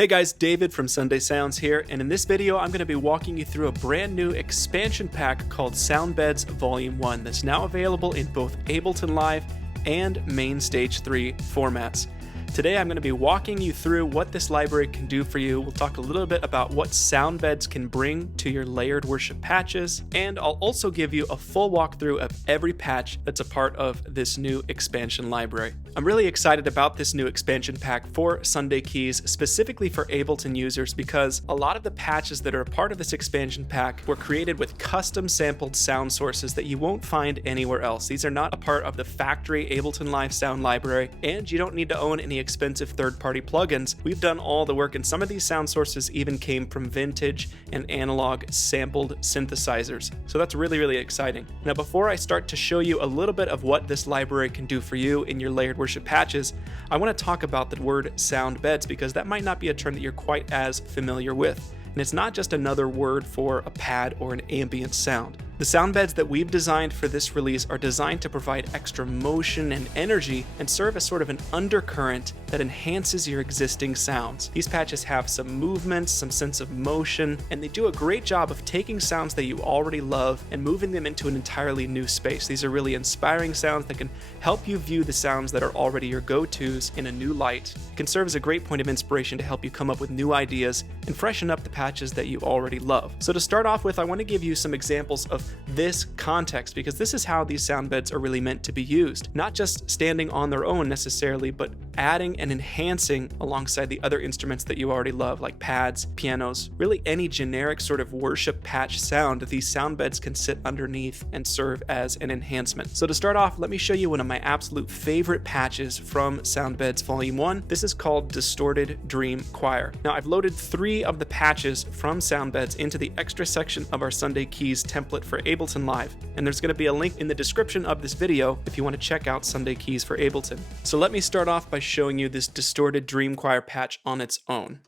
Hey guys, David from Sunday Sounds here, and in this video I'm going to be walking you through a brand new expansion pack called Soundbeds Volume 1 that's now available in both Ableton Live and Main Stage 3 formats. Today I'm going to be walking you through what this library can do for you. We'll talk a little bit about what Soundbeds can bring to your layered worship patches, and I'll also give you a full walkthrough of every patch that's a part of this new expansion library. I'm really excited about this new expansion pack for Sunday Keys, specifically for Ableton users, because a lot of the patches that are a part of this expansion pack were created with custom sampled sound sources that you won't find anywhere else. These are not a part of the factory Ableton Live sound library, and you don't need to own any expensive third-party plugins. We've done all the work, and some of these sound sources even came from vintage and analog sampled synthesizers. So that's really, really exciting. Now, before I start to show you a little bit of what this library can do for you in your layered worship patches, I want to talk about the word soundbeds, because that might not be a term that you're quite as familiar with. And it's not just another word for a pad or an ambient sound. The soundbeds that we've designed for this release are designed to provide extra motion and energy and serve as sort of an undercurrent that enhances your existing sounds. These patches have some movement, some sense of motion, and they do a great job of taking sounds that you already love and moving them into an entirely new space. These are really inspiring sounds that can help you view the sounds that are already your go-tos in a new light. It can serve as a great point of inspiration to help you come up with new ideas and freshen up the patches that you already love. So to start off with, I want to give you some examples of this context, because this is how these soundbeds are really meant to be used. Not just standing on their own necessarily, but adding and enhancing alongside the other instruments that you already love, like pads, pianos, really any generic sort of worship patch sound. These soundbeds can sit underneath and serve as an enhancement. So to start off, let me show you one of my absolute favorite patches from Soundbeds Volume 1. This is called Distorted Dream Choir. Now, I've loaded 3 of the patches from Soundbeds into the extra section of our Sunday Keys template for Ableton Live, and there's going to be a link in the description of this video if you want to check out Sunday Keys for Ableton. So let me start off by showing you this Distorted Dream Choir patch on its own.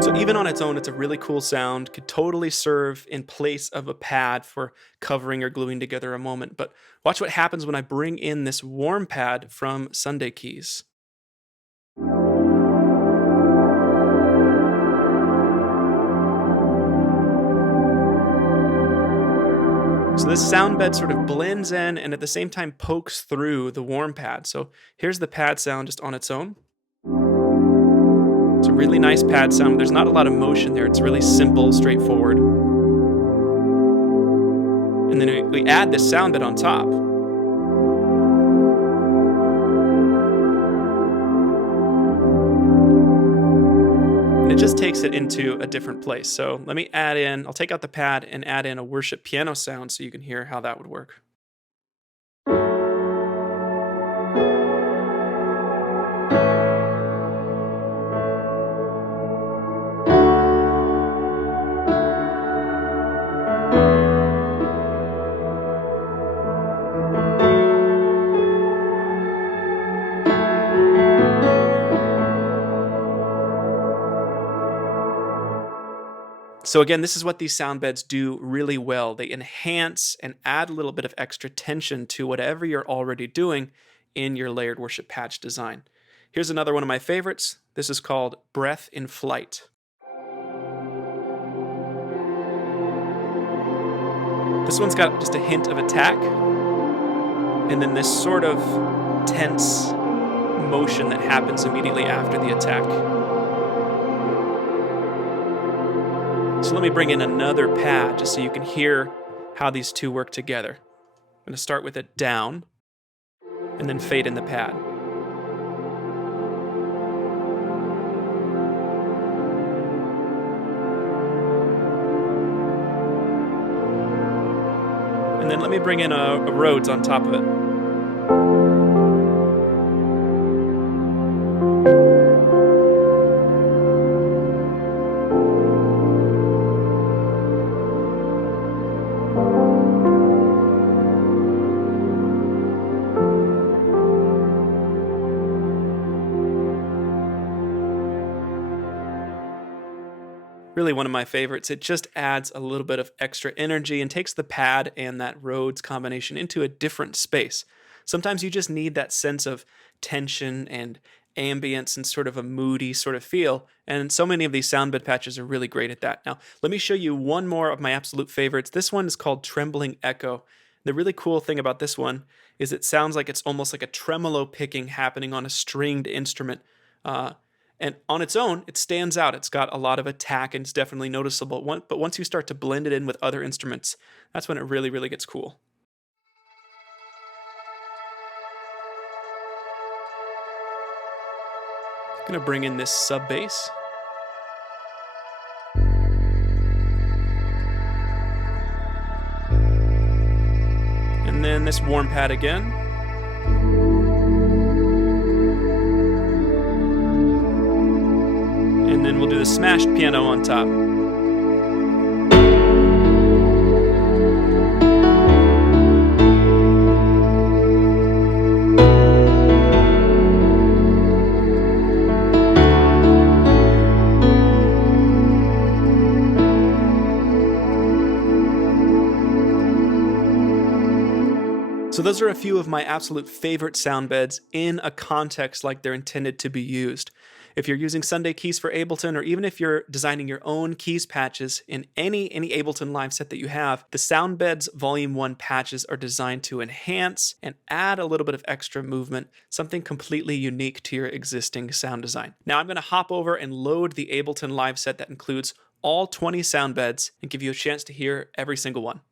So even on its own, it's a really cool sound, could totally serve in place of a pad for covering or gluing together a moment. But watch what happens when I bring in this warm pad from Sunday Keys. So this soundbed sort of blends in and at the same time pokes through the warm pad. So here's the pad sound just on its own. It's a really nice pad sound. There's not a lot of motion there. It's really simple, straightforward. And then we add this soundbed on top. And it just takes it into a different place. So let me I'll take out the pad and add in a worship piano sound so you can hear how that would work. So again, this is what these soundbeds do really well. They enhance and add a little bit of extra tension to whatever you're already doing in your layered worship patch design. Here's another one of my favorites. This is called Breath in Flight. This one's got just a hint of attack, and then this sort of tense motion that happens immediately after the attack. So let me bring in another pad just so you can hear how these two work together. I'm going to start with it down and then fade in the pad. And then let me bring in a Rhodes on top of it. Really one of my favorites. It just adds a little bit of extra energy and takes the pad and that Rhodes combination into a different space. Sometimes you just need that sense of tension and ambience and sort of a moody sort of feel, and so many of these soundbed patches are really great at that. Now, let me show you one more of my absolute favorites. This one is called Trembling Echo. The really cool thing about this one is it sounds like it's almost like a tremolo picking happening on a stringed instrument. And on its own, it stands out. It's got a lot of attack and it's definitely noticeable. But once you start to blend it in with other instruments, that's when it really, really gets cool. I'm going to bring in this sub bass. And then this warm pad again. And then we'll do the smashed piano on top. So those are a few of my absolute favorite sound beds in a context like they're intended to be used. If you're using Sunday keys for Ableton, or even if you're designing your own keys patches in any Ableton Live set that you have, the Soundbeds Volume 1 patches are designed to enhance and add a little bit of extra movement, something completely unique to your existing sound design. Now I'm going to hop over and load the Ableton Live set that includes all 20 sound beds and give you a chance to hear every single one.